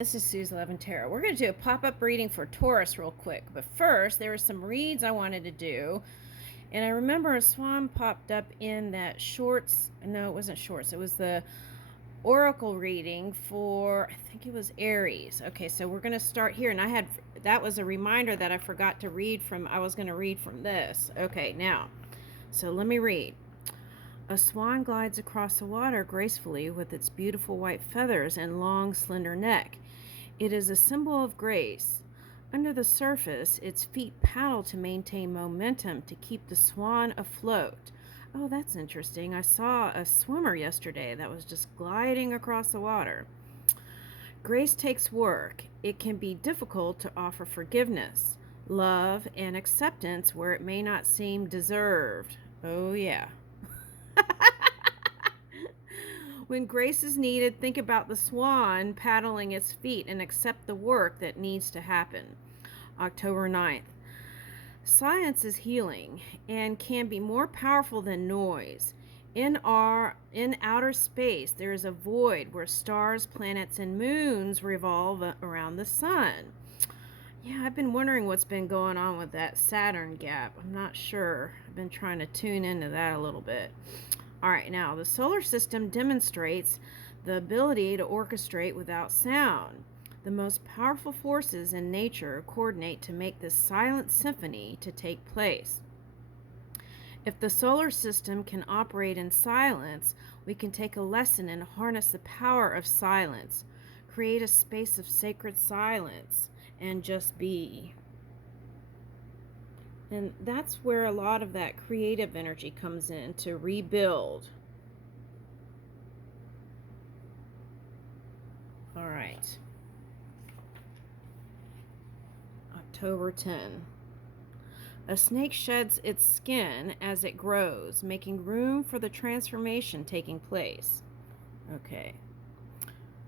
This is Sue's Love and Tarot. We're going to do a pop-up reading for Taurus real quick. But first, there were some reads I wanted to do. And I remember a swan popped up in that shorts. No, it wasn't shorts. It was the oracle reading for, I think it was Aries. Okay, so we're going to start here. And that was a reminder that I forgot to read from. I was going to read from this. Okay, now, so let me read. A swan glides across the water gracefully with its beautiful white feathers and long, slender neck. It is a symbol of grace. Under the surface, its feet paddle to maintain momentum to keep the swan afloat. Oh, that's interesting. I saw a swimmer yesterday that was just gliding across the water. Grace takes work. It can be difficult to offer forgiveness, love, and acceptance where it may not seem deserved. Oh, yeah. When grace is needed, think about the swan paddling its feet and accept the work that needs to happen. October 9th. Silence is healing and can be more powerful than noise. In outer space, there is a void where stars, planets, and moons revolve around the sun. Yeah, I've been wondering what's been going on with that Saturn gap. I'm not sure. I've been trying to tune into that a little bit. All right, now the solar system demonstrates the ability to orchestrate without sound. The most powerful forces in nature coordinate to make this silent symphony to take place. If the solar system can operate in silence, we can take a lesson and harness the power of silence. Create a space of sacred silence and just be. And that's where a lot of that creative energy comes in to rebuild. All right. October 10. A snake sheds its skin as it grows, making room for the transformation taking place. Okay.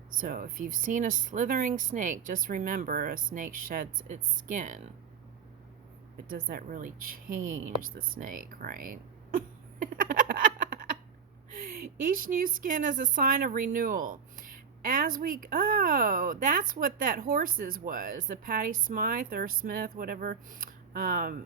So if you've seen a slithering snake, just remember a snake sheds its skin. But does that really change the snake, right? Each new skin is a sign of renewal. That's what that horse's was. The Patty Smythe or Smith, whatever, that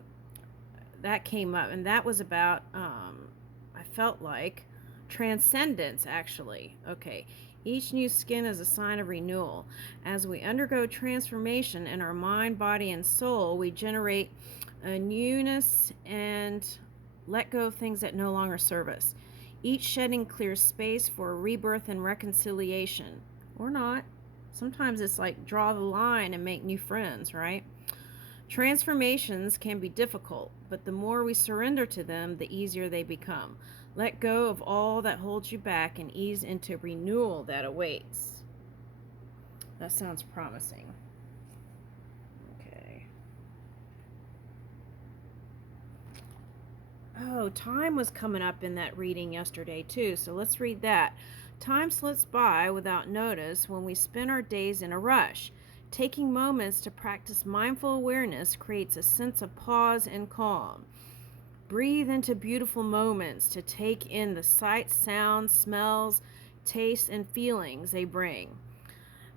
came up. And that was about, I felt like, transcendence, actually. Okay. Each new skin is a sign of renewal. As we undergo transformation in our mind, body, and soul, we generate a newness and let go of things that no longer serve us. Each shedding clears space for a rebirth and reconciliation. Or not. Sometimes it's like draw the line and make new friends, right? Transformations can be difficult, but the more we surrender to them, the easier they become. Let go of all that holds you back and ease into renewal that awaits. That sounds promising. Okay. Oh, time was coming up in that reading yesterday too, so let's read that. Time slips by without notice when we spend our days in a rush. Taking moments to practice mindful awareness creates a sense of pause and calm. Breathe into beautiful moments to take in the sights, sounds, smells, tastes, and feelings they bring.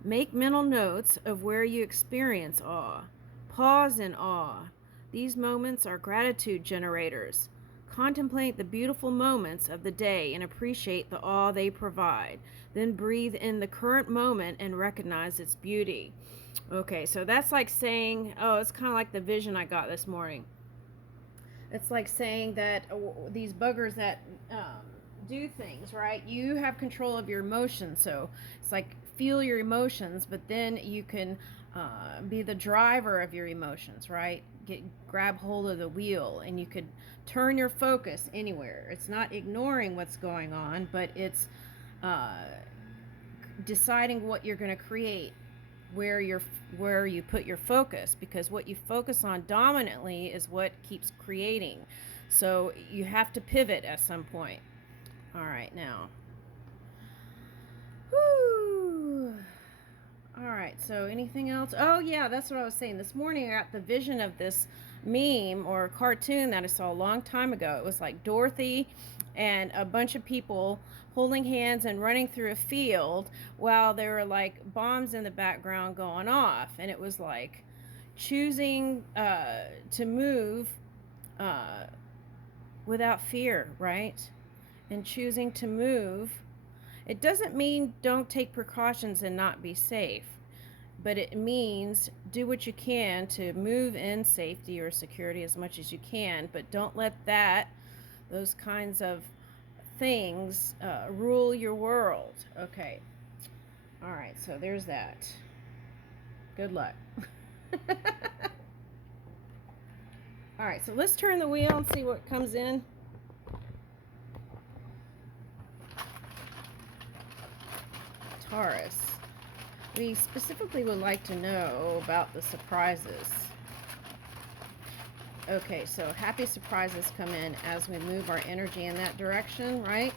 Make mental notes of where you experience awe. Pause in awe. These moments are gratitude generators. Contemplate the beautiful moments of the day and appreciate the awe they provide. Then breathe in the current moment and recognize its beauty. Okay, so that's like saying, it's kind of like the vision I got this morning. It's like saying that these buggers that do things, right? You have control of your emotions. So it's like feel your emotions, but then you can be the driver of your emotions, right? Grab hold of the wheel, and you could turn your focus anywhere. It's not ignoring what's going on, but it's deciding what you're going to create, where you put your focus, because what you focus on dominantly is what keeps creating. So you have to pivot at some point. All right, now. Woo. All right, so anything else? Oh yeah, that's what I was saying. This morning I got the vision of this meme or cartoon that I saw a long time ago. It was like Dorothy and a bunch of people holding hands and running through a field while there were like bombs in the background going off. And it was like choosing to move without fear, right? And choosing to move. It doesn't mean don't take precautions and not be safe, but it means do what you can to move in safety or security as much as you can, but don't let those kinds of things rule your world. Okay. All right, so there's that. Good luck. All right, so let's turn the wheel and see what comes in. Taurus. We specifically would like to know about the surprises. Okay, so happy surprises come in as we move our energy in that direction, right?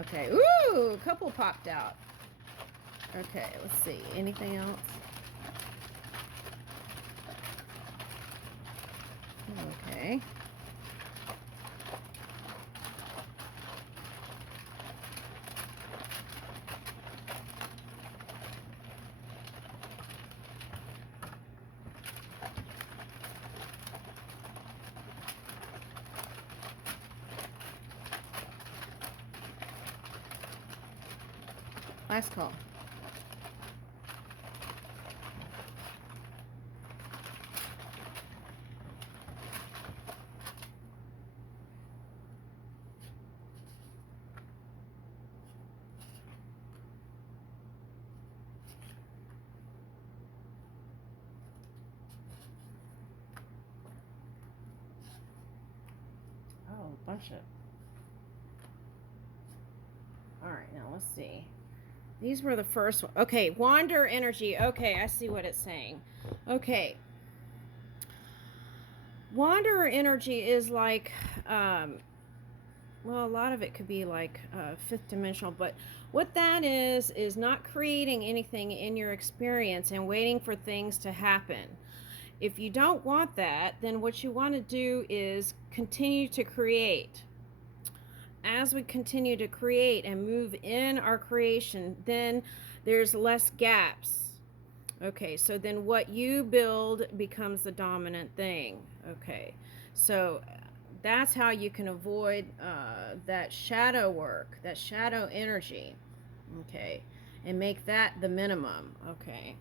Okay, ooh, a couple popped out. Okay, let's see. Anything else? Okay. Last call. Oh, a bunch of. All right, now let's see. These were the first one. Okay, wander energy. Okay, I see what it's saying. Okay. Wanderer energy is like, well, a lot of it could be like fifth dimensional, but what that is not creating anything in your experience and waiting for things to happen. If you don't want that, then what you want to do is continue to create. As we continue to create and move in our creation, then there's less gaps. Okay, so then what you build becomes the dominant thing. Okay, so that's how you can avoid that shadow work, that shadow energy. Okay, and make that the minimum. Okay.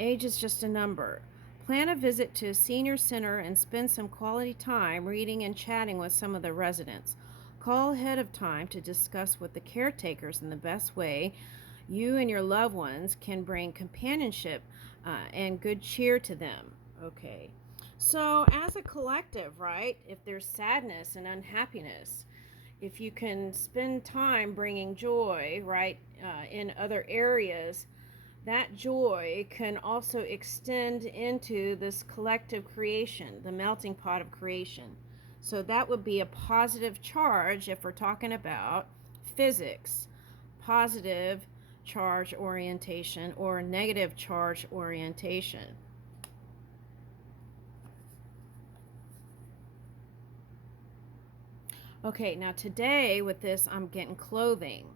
Age is just a number. Plan a visit to a senior center and spend some quality time reading and chatting with some of the residents. Call ahead of time to discuss with the caretakers in the best way you and your loved ones can bring companionship and good cheer to them. Okay. So, as a collective, right, if there's sadness and unhappiness, if you can spend time bringing joy, right, in other areas, that joy can also extend into this collective creation, the melting pot of creation. So that would be a positive charge if we're talking about physics, positive charge orientation or negative charge orientation. Okay, now today with this, I'm getting clothing.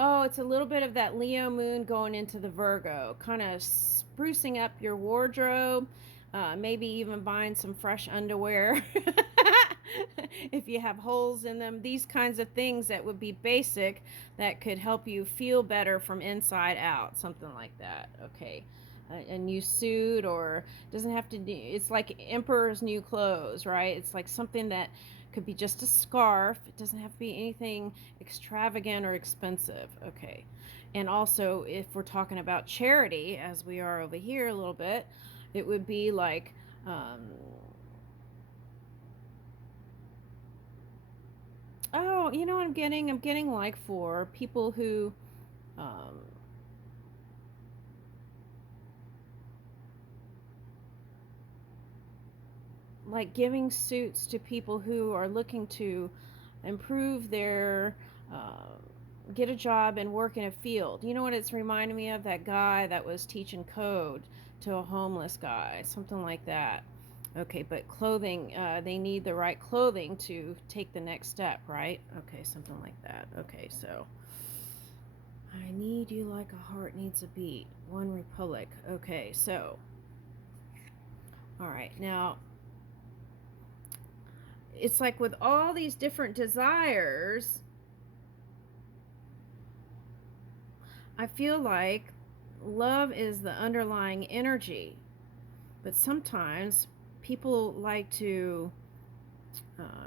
Oh, it's a little bit of that Leo moon going into the Virgo, kind of sprucing up your wardrobe, maybe even buying some fresh underwear if you have holes in them. These kinds of things that would be basic that could help you feel better from inside out, something like that. Okay. A new suit, or doesn't have to, it's like emperor's new clothes, right? It's like something that could be just a scarf. It doesn't have to be anything extravagant or expensive. Okay. And also, if we're talking about charity, as we are over here a little bit, it would be like oh, you know what I'm getting? I'm getting like for people who um, like giving suits to people who are looking to improve their get a job and work in a field. You know what it's reminding me of? That guy that was teaching code to a homeless guy, something like that. Okay, but clothing, they need the right clothing to take the next step, right? Okay, something like that. Okay, so I need you like a heart needs a beat. One Republic. Okay, so, all right, now it's like with all these different desires, I feel like love is the underlying energy, but sometimes people like to,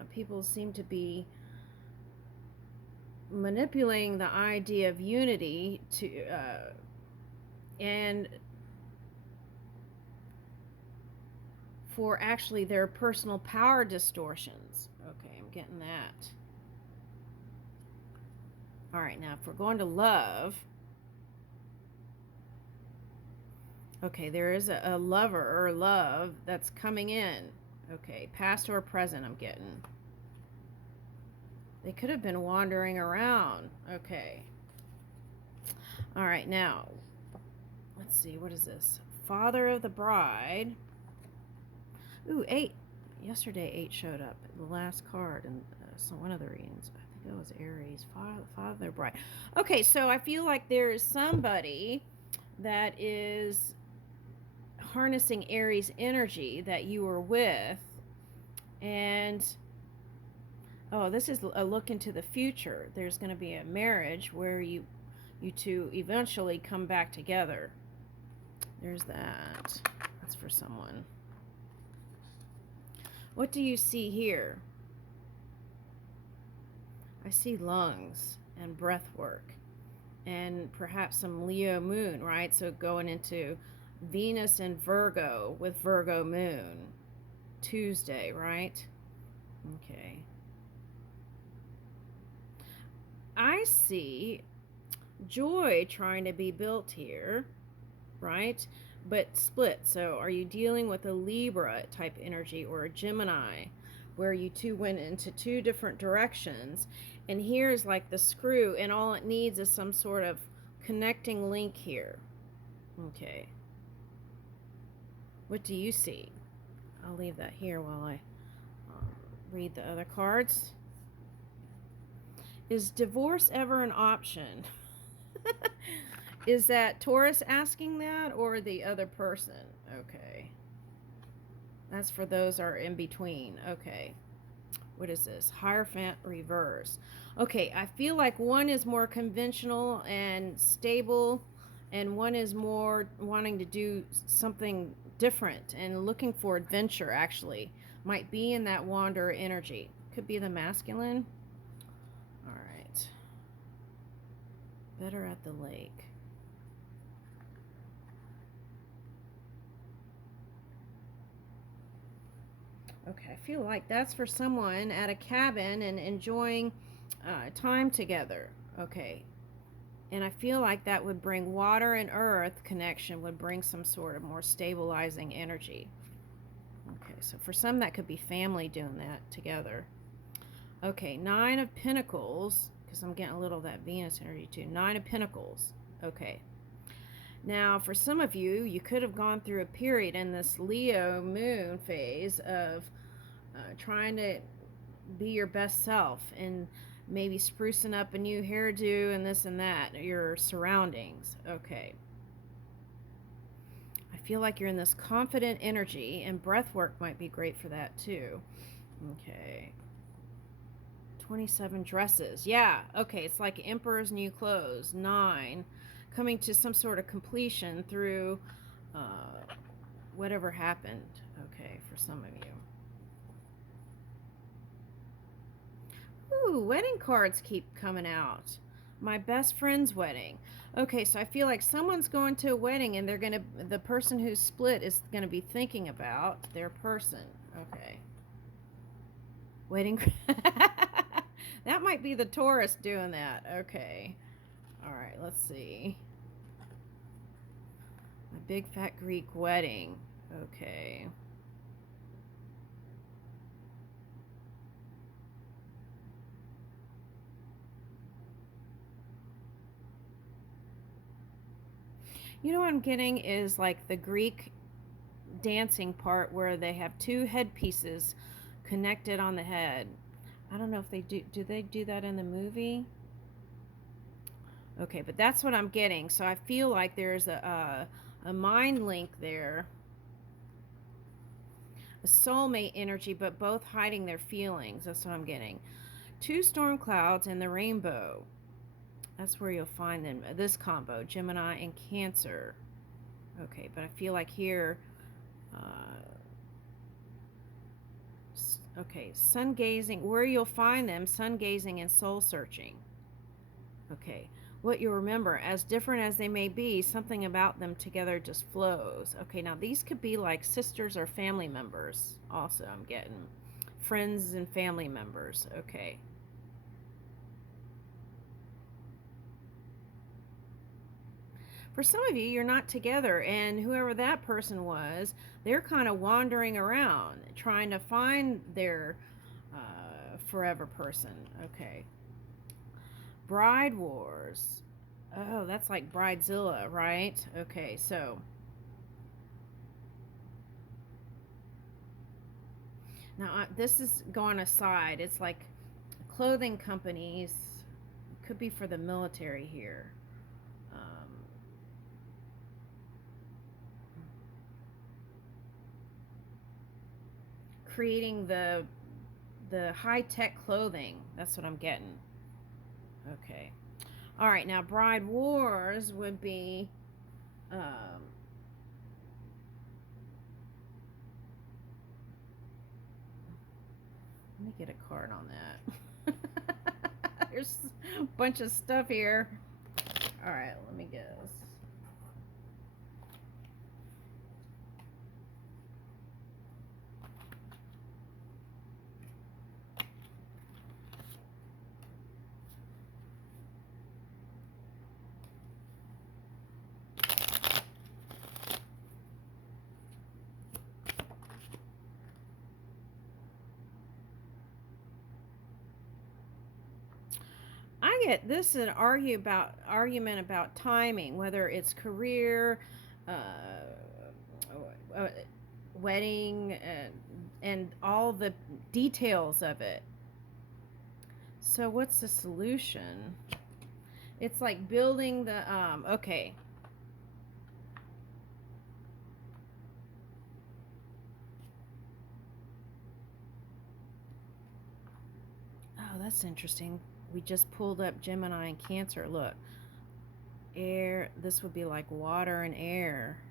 people seem to be manipulating the idea of unity to, and for actually their personal power distortions. Okay, I'm getting that. All right, now if we're going to love, okay, there is a lover or love that's coming in. Okay, past or present, I'm getting. They could have been wandering around. Okay. All right, now, let's see, what is this? Father of the bride. Ooh, 8. Yesterday, 8 showed up, the last card in one of the readings. I think it was Aries. Father of the bride. Okay, so I feel like there is somebody that is harnessing Aries energy that you were with, and oh, this is a look into the future. There's going to be a marriage where you two eventually come back together. There's that. That's for someone. What do you see here? I see lungs and breath work and perhaps some Leo moon, right? So going into Venus and Virgo with Virgo moon. Tuesday, right? Okay. I see joy trying to be built here, right? But split. So are you dealing with a Libra type energy or a Gemini where you two went into two different directions? And here's like the screw, and all it needs is some sort of connecting link here. Okay. What do you see? I'll leave that here while I read the other cards. Is divorce ever an option? Is that Taurus asking that or the other person? Okay. That's for those are in between. Okay. What is this? Hierophant reverse. Okay, I feel like one is more conventional and stable, and one is more wanting to do something different and looking for adventure, actually. Might be in that wanderer energy. Could be the masculine. All right. Better at the lake. Okay, I feel like that's for someone at a cabin and enjoying time together. Okay. And I feel like that would bring water and earth connection, would bring some sort of more stabilizing energy. Okay, so for some that could be family doing that together. Okay, 9 of Pentacles, because I'm getting a little of that Venus energy too. 9 of Pentacles. Okay. Now, for some of you, you could have gone through a period in this Leo moon phase of trying to be your best self and maybe sprucing up a new hairdo and this and that, your surroundings. Okay. I feel like you're in this confident energy, and breath work might be great for that too. Okay. 27 dresses. Yeah, okay, it's like Emperor's New Clothes. 9, coming to some sort of completion through whatever happened. Okay, for some of you. Ooh, wedding cards keep coming out. My best friend's wedding. Okay, so I feel like someone's going to a wedding and the person who's split is gonna be thinking about their person. Okay. Wedding. That might be the Taurus doing that. Okay. All right, let's see. A big fat Greek wedding. Okay. You know what I'm getting is like the Greek dancing part where they have two headpieces connected on the head. I don't know if they do they do that in the movie? Okay, but that's what I'm getting. So I feel like there's a mind link there, a soulmate energy, but both hiding their feelings. That's what I'm getting. Two storm clouds and the rainbow. That's where you'll find them. This combo, Gemini and Cancer. Okay, but I feel like here, okay, sun gazing, where you'll find them, sun gazing and soul searching. Okay, what you remember, as different as they may be, something about them together just flows. Okay, now these could be like sisters or family members also, I'm getting. Friends and family members. Okay. For some of you, you're not together, and whoever that person was, they're kind of wandering around trying to find their forever person. Okay. Bride Wars. Oh, that's like Bridezilla, right? Okay, so now this is going aside. It's like clothing companies, could be for the military here. Creating the high-tech clothing. That's what I'm getting. Okay. All right, now Bride Wars would be let me get a card on that. There's a bunch of stuff here. All right, let me guess. I get this is an argument about timing, whether it's career, uh, uh, wedding, and all the details of it. So what's the solution? It's like building the okay. Oh, that's interesting. We just pulled up Gemini and Cancer. Look, air. This would be like water and air.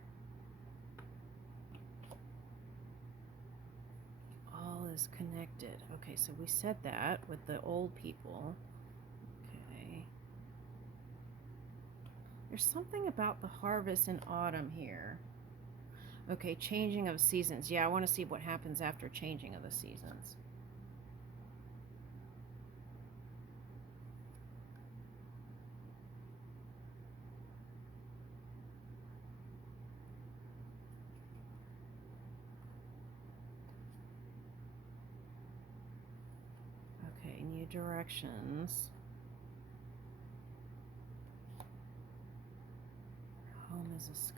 All is connected. Okay, so we said that with the old people. Okay. There's something about the harvest in autumn here. Okay, changing of seasons. Yeah, I want to see what happens after changing of the seasons. Okay, new directions. Home is a sky.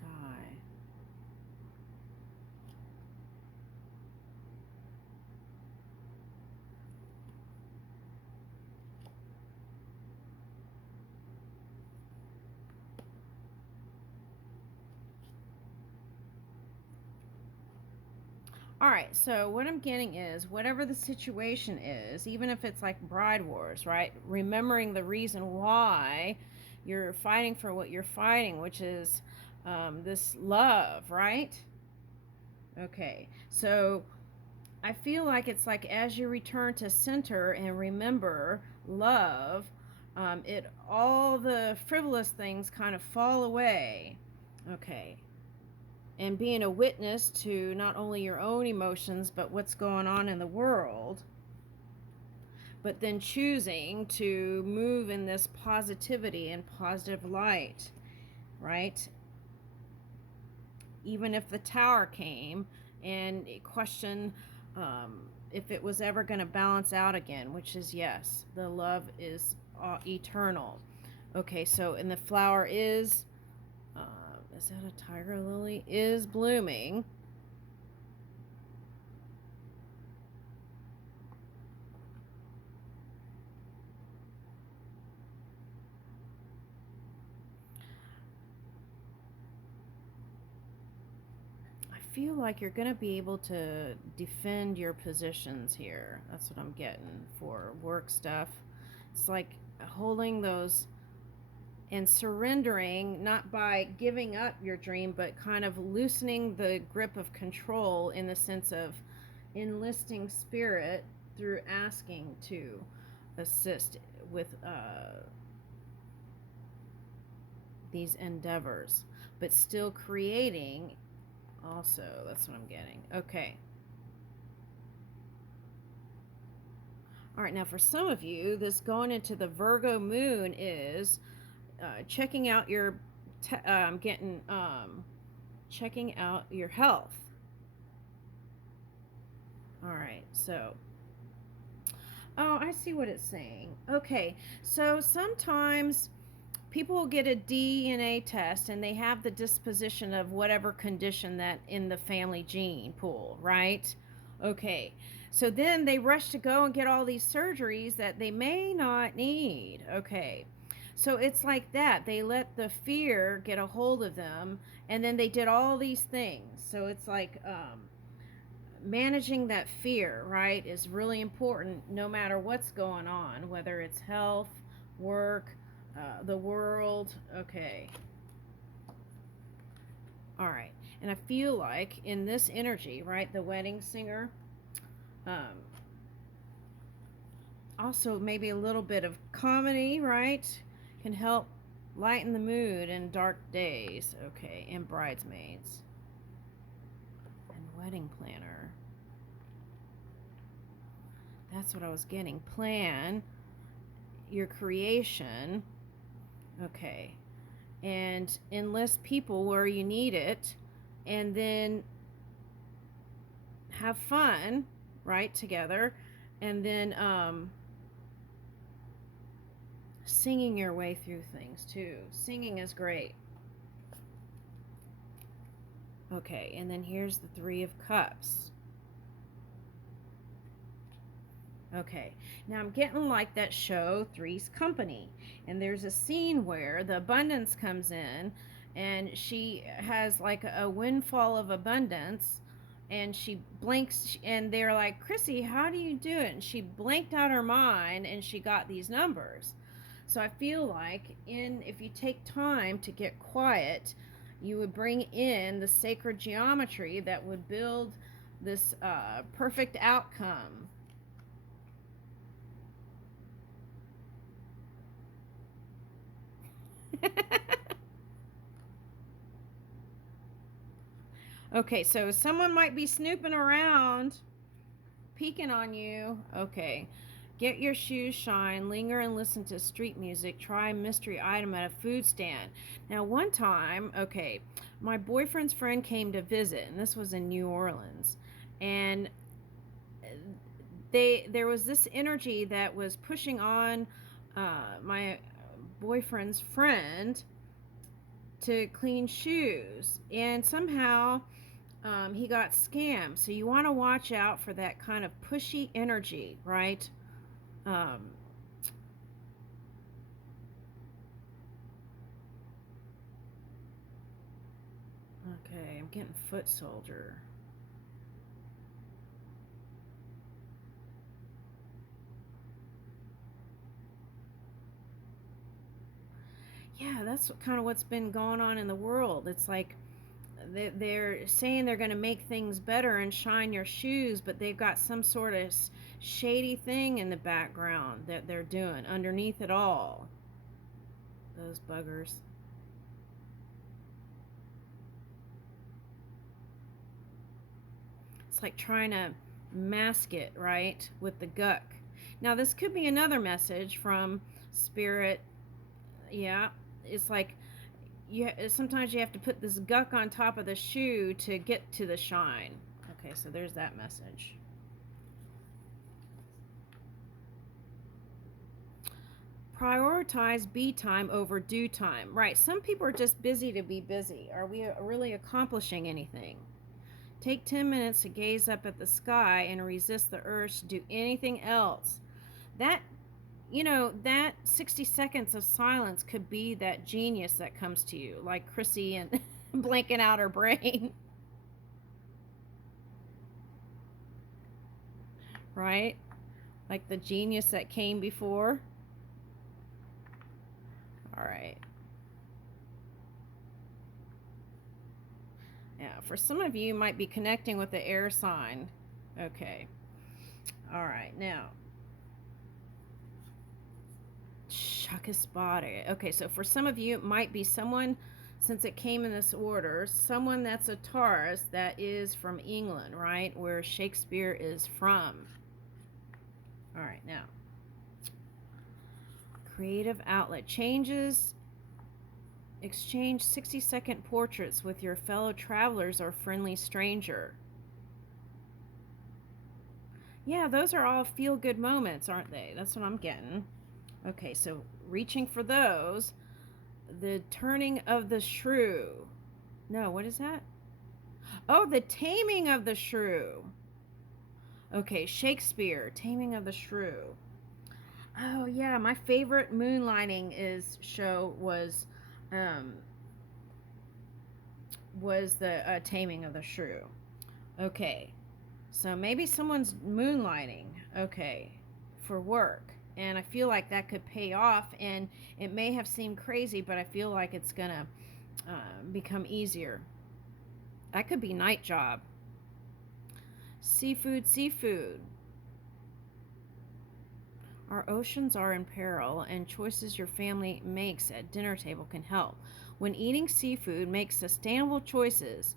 All right, so what I'm getting is whatever the situation is, even if it's like bride wars, right? Remembering the reason why you're fighting for what you're fighting, which is this love, right? Okay, so I feel like it's like as you return to center and remember love, it all the frivolous things kind of fall away. Okay, and being a witness to not only your own emotions but what's going on in the world, but then choosing to move in this positivity and positive light, right? Even if the tower came and question if it was ever going to balance out again, which is yes, the love is eternal. Okay, so and the flower is that a tiger lily? Is blooming. feel like you're going to be able to defend your positions here. That's what I'm getting for work stuff. It's like holding those and surrendering, not by giving up your dream, but kind of loosening the grip of control in the sense of enlisting spirit through asking to assist with these endeavors, but still creating also. That's what I'm getting. Okay. All right, now for some of you, this going into the Virgo moon is checking out your checking out your health. All right, so I see what it's saying. Okay, so sometimes people will get a DNA test and they have the disposition of whatever condition that in the family gene pool, right? Okay, so then they rush to go and get all these surgeries that they may not need. Okay, so it's like that. They let the fear get a hold of them and then they did all these things. So it's like managing that fear, right, is really important no matter what's going on, whether it's health, work, the world. Okay. All right. And I feel like in this energy, right, the wedding singer, also maybe a little bit of comedy, right, can help lighten the mood in dark days. Okay. And bridesmaids and wedding planner. That's what I was getting. Plan your creation. Okay. And enlist people where you need it, and then have fun, right, together, and then singing your way through things too. Singing is great. Okay, and then here's the Three of Cups. Okay, now I'm getting like that show Three's Company, and there's a scene where the abundance comes in and she has like a windfall of abundance, and she blinks and they're like, Chrissy, how do you do it? And she blinked out her mind and she got these numbers. So I feel like if you take time to get quiet, you would bring in the sacred geometry that would build this perfect outcome. Okay, so someone might be snooping around, peeking on you. Okay. Get your shoes shine, linger and listen to street music, try a mystery item at a food stand. Now, one time, okay, my boyfriend's friend came to visit, and this was in New Orleans, and there was this energy that was pushing on my boyfriend's friend to clean shoes, and somehow he got scammed. So you want to watch out for that kind of pushy energy, right? Okay, I'm getting foot soldier. Yeah, that's kind of what's been going on in the world. It's like they're saying they're going to make things better and shine your shoes, but they've got some sort of shady thing in the background that they're doing underneath it all. Those buggers. It's like trying to mask it, right, with the guck. Now, this could be another message from Spirit. Yeah, it's like sometimes you have to put this guck on top of the shoe to get to the shine. Okay, so there's that message. Prioritize be time over do time. Right, some people are just busy to be busy. Are we really accomplishing anything? Take 10 minutes to gaze up at the sky and resist the urge to do anything else. That, that 60 seconds of silence could be that genius that comes to you, like Chrissy and blanking out her brain. right? Like the genius that came before. All right. Yeah, for some of you, you might be connecting with the air sign. Okay. All right. Now, Shakaspada. Okay, so for some of you, it might be someone, since it came in this order, someone that's a Taurus that is from England, right? Where Shakespeare is from. All right, now. Creative outlet changes. Exchange 60-second portraits with your fellow travelers or friendly stranger. Yeah, those are all feel-good moments, aren't they? That's what I'm getting. Okay, so reaching for those. The turning of the shrew. No, what is that? Oh, the taming of the shrew. Okay, Shakespeare, Taming of the Shrew. Oh yeah, my favorite moonlighting is show um was the Taming of the Shrew. Okay, so maybe someone's moonlighting. Okay, for work, and I feel like that could pay off. And it may have seemed crazy, but I feel like it's gonna become easier. That could be night job. Seafood, seafood. Our oceans are in peril, and choices your family makes at dinner table can help. When eating seafood, make sustainable choices.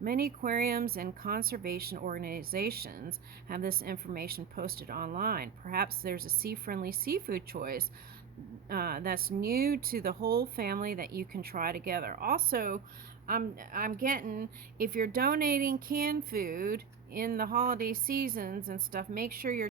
Many aquariums and conservation organizations have this information posted online. Perhaps there's a sea-friendly seafood choice that's new to the whole family that you can try together. Also, I'm getting, if you're donating canned food in the holiday seasons and stuff, make sure you're